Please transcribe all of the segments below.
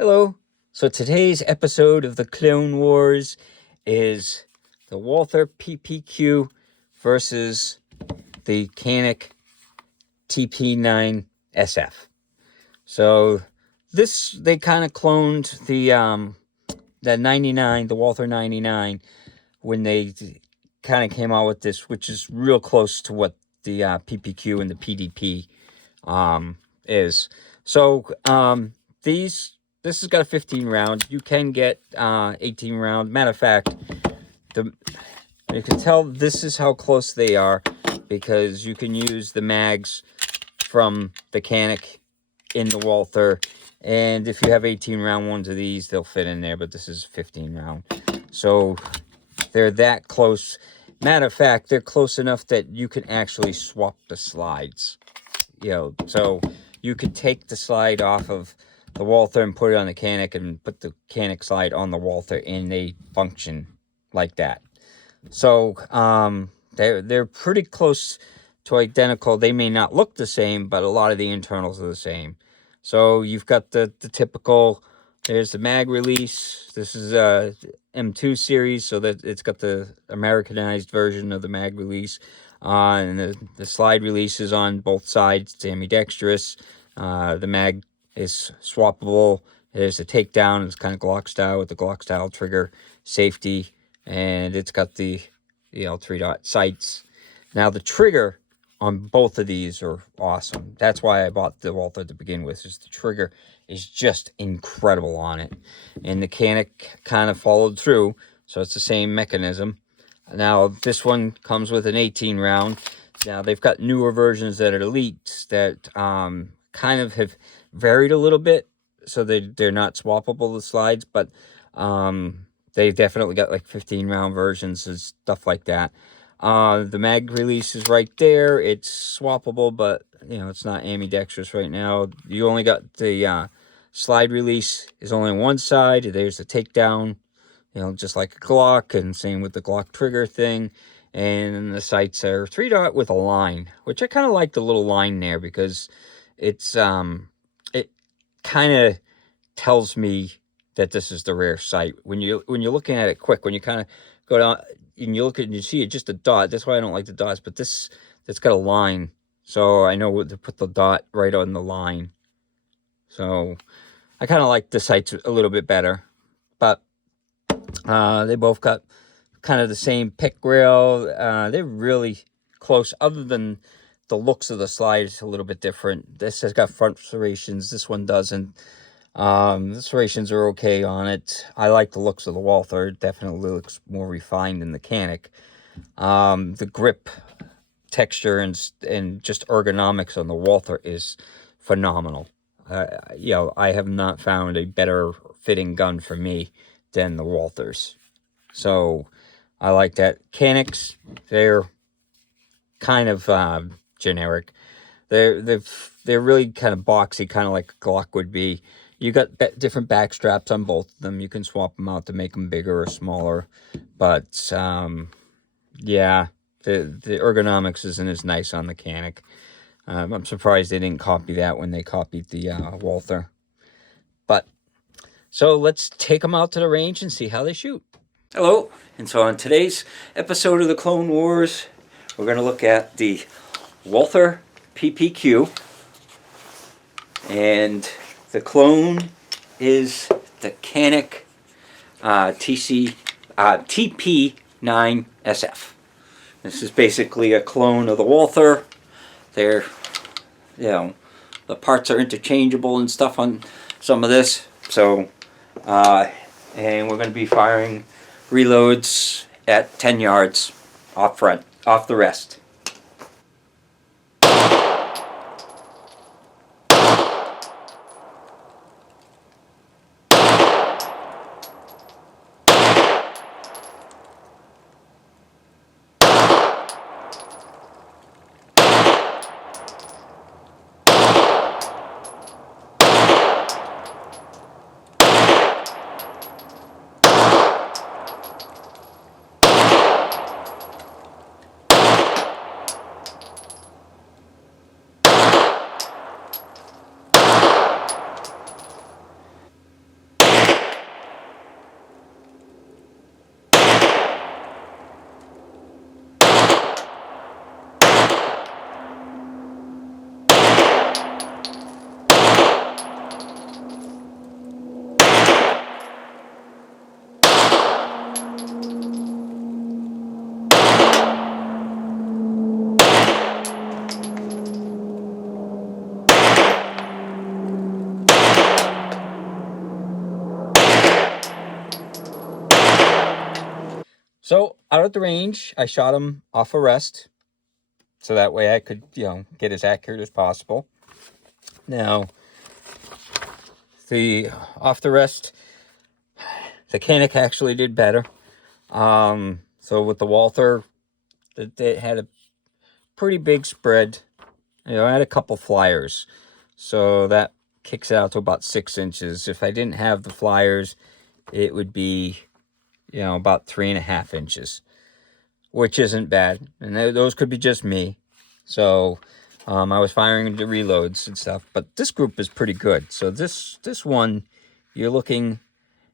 Hello. So today's episode of the Clone Wars is the Walther PPQ versus the Canik TP9 SF. So they kind of cloned the 99, the Walther 99, when they kind of came out with this, which is real close to what the PPQ and the PDP is. So this has got a 15 round. You can get 18 round. Matter of fact, you can tell this is how close they are because you can use the mags from the Canik in the Walther, and if you have 18 round ones of these, they'll fit in there, but this is 15 round. So they're that close. Matter of fact, they're close enough that you can actually swap the slides. So you could take the slide off of the Walther and put it on the Canik and put the Canik slide on the Walther, and they function like that. So they're pretty close to identical. They may not look the same, but a lot of the internals are the same. So you've got the typical, there's the mag release. This is a M2 series, so that it's got the Americanized version of the mag release. And the slide release is on both sides. It's ambidextrous. The mag is swappable. There's a takedown. It's kind of Glock style with the Glock style trigger safety. And it's got the 3-dot sights. Now the trigger on both of these are awesome. That's why I bought the Walther to begin with, is the trigger is just incredible on it. And the Canik kind of followed through, so it's the same mechanism. Now this one comes with an 18 round. Now they've got newer versions that are elite that kind of have varied a little bit, so they're not swappable, the slides, but they've definitely got like 15 round versions and stuff like that. The mag release is right there. It's swappable, but it's not ambidextrous right now. You only got the slide release is only on one side. There's the takedown, just like a Glock, and same with the Glock trigger thing. And the sights are 3-dot with a line, which I kind of like the little line there because it's it kind of tells me that this is the rare sight. When you're looking at it quick, when you kind of go down and you look at it and you see it just a dot. That's why I don't like the dots, but it's got a line, so I know to put the dot right on the line. So I kind of like the sights a little bit better, but they both got kind of the same pick rail. They're really close, other than the looks of the slide is a little bit different. This has got front serrations. This one doesn't. The serrations are okay on it. I like the looks of the Walther. It definitely looks more refined than the Canik. The grip texture and just ergonomics on the Walther is phenomenal. I have not found a better fitting gun for me than the Walthers. So I like that. Caniks, they're kind of generic. They're really kind of boxy, kind of like a Glock would be. You got different back straps on both of them. You can swap them out to make them bigger or smaller. But, yeah, the ergonomics isn't as nice on the Canik. I'm surprised they didn't copy that when they copied the Walther. But, so let's take them out to the range and see how they shoot. Hello, and so on today's episode of the Clone Wars, we're going to look at the Walther PPQ, and the clone is the Canik TP9SF. This is basically a clone of the Walther. They're, the parts are interchangeable and stuff on some of this. So, and we're going to be firing reloads at 10 yards off the rest. So out at the range, I shot them off a rest, so that way I could, get as accurate as possible. Now, the off the rest, the Canik actually did better. So with the Walther, it had a pretty big spread. I had a couple flyers, so that kicks it out to about 6 inches. If I didn't have the flyers, it would be, about 3.5 inches, which isn't bad. And those could be just me. So I was firing the reloads and stuff, but this group is pretty good. So this one, you're looking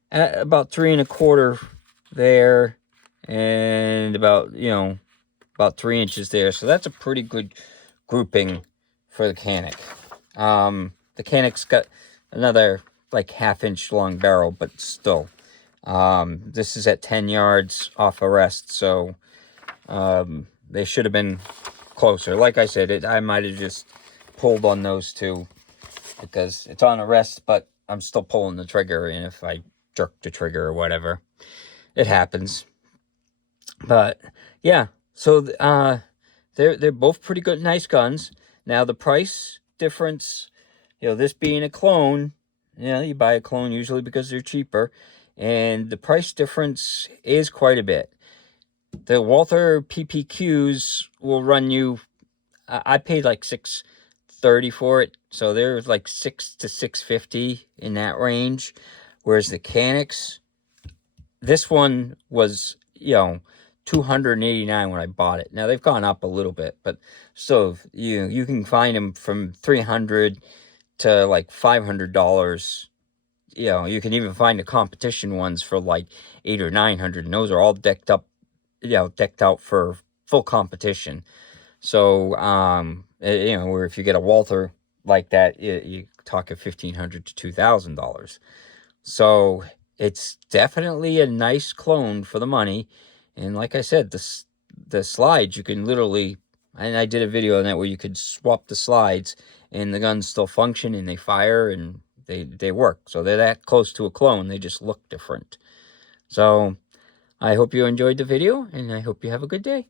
at about 3.25 there, and about 3 inches there. So that's a pretty good grouping for the Canik. The Canik's got another like 1/2 inch long barrel, but still, this is at 10 yards off a rest, so they should have been closer. Like I said, I might have just pulled on those two because it's on a rest, but I'm still pulling the trigger, and if I jerk the trigger or whatever, it happens. But yeah, so they're both pretty good, nice guns. Now the price difference, this being a clone, you buy a clone usually because they're cheaper, and the price difference is quite a bit. The Walther PPQs will run you, I paid like $630 for it, so they're like $600 to $650 in that range, whereas the Caniks, this one was, $289 when I bought it. Now they've gone up a little bit, but still, you can find them from $300 to like $500. You can even find the competition ones for like $800 or $900, and those are all decked out for full competition. So where if you get a Walther like that, you talk of $1,500 to $2,000. So it's definitely a nice clone for the money. And like I said, the slides, you can literally, and I did a video on that where you could swap the slides and the guns still function and they fire and they work. So they're that close to a clone, they just look different. So I hope you enjoyed the video, and I hope you have a good day.